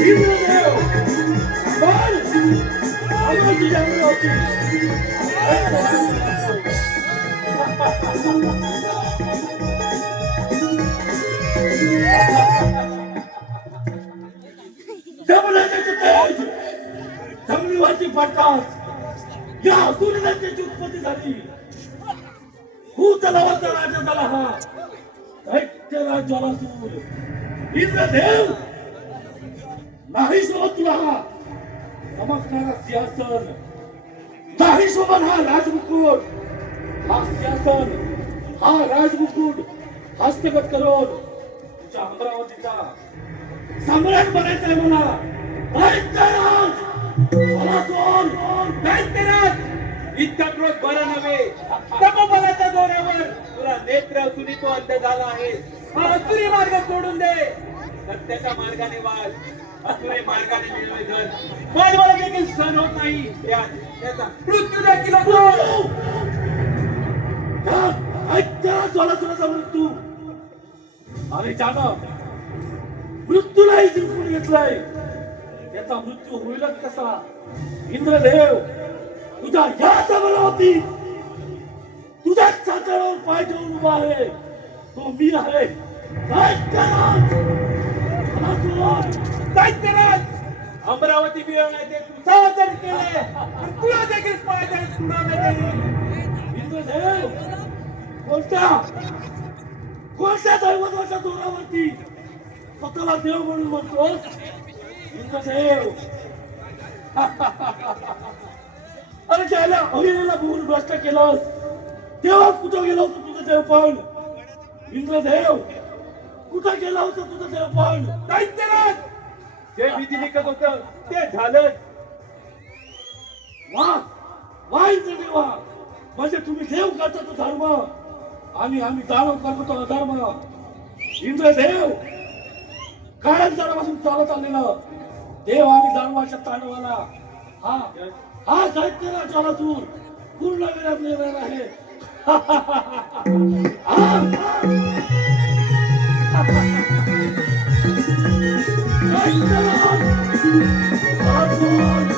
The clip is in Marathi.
इंद्रदेव बोल आम्ही तुझ्याकडे होती जमल्याचे तेज जमिनीवरती पडताच या सूर्यदेवतेची उत्पत्ती झाली. भूतलावरचा राजा झाला हा दैत्यराज ज्वालासूर. इंद्रदेव नाही शोभत तुला हा चमकणारा सिंहासन, नाही शोभन हा राजमुकुट, हा सिंहासन हा राजमुकुट हस्तगत करून तुझ्या अमरावतीचा सम्राट बनायचंय मला. दैत्यराज ज्वालासूर, दैत्यराज इतका क्रोध बरा नव्हे. तपोबलाच्या जोरावर तुला नेत्र असूनही तो अंध झाला आहे. हा असुरी मार्ग सोडून दे, सत्याच्या मार्गाने वाल. असुरी मार्गाने मिळवे धन मला देखील सहन होत नाही. त्याचा मृत्यू देखील होतो. दैत्यराज ज्वालासूराचा मृत्यू अरे जाणव मृत्यूलाही जिंकून घेतलाय. त्याचा मृत्यू होईलच कसा. इंद्रदेव तुझ्या याच अमरावती तुझ्याच चाकावर पाय ठेवून उभा आहे तो मी आहे दैत्यराज ज्वालासूर. दैत्यराज अमरावती मिळवण्याचे तू साधन केले, पण तुला देखील पायदळ सुनावण्यात येईल. इंद्रदेव कोणत्या दैवताच्या जोरावरती स्वतःला देव म्हणून म्हणतोस. इंद्रदेव अरे ज्याला अहिलेला बघून भ्रष्ट केलंस तेव्हा कुठं गेलं होतं तुझं देवपण. इंद्रदेव कुठं गेलं होतं तुझं देवपण. दैत्यराज जे विधी निघत होतं ते झालंच. वा वा इंद्रदेवा म्हणजे तुम्ही देव करता तो धर्म आणि आम्ही दानव करतो तो अधर्म. इंद्रदेव काळांतरापासून चालत आलेलं देव आणि दानवाच्या तांडवाला हा हा दैत्यराज ज्वालासूर पूर्ण वेळात येणार आहे. दैत्यराज ज्वालासूर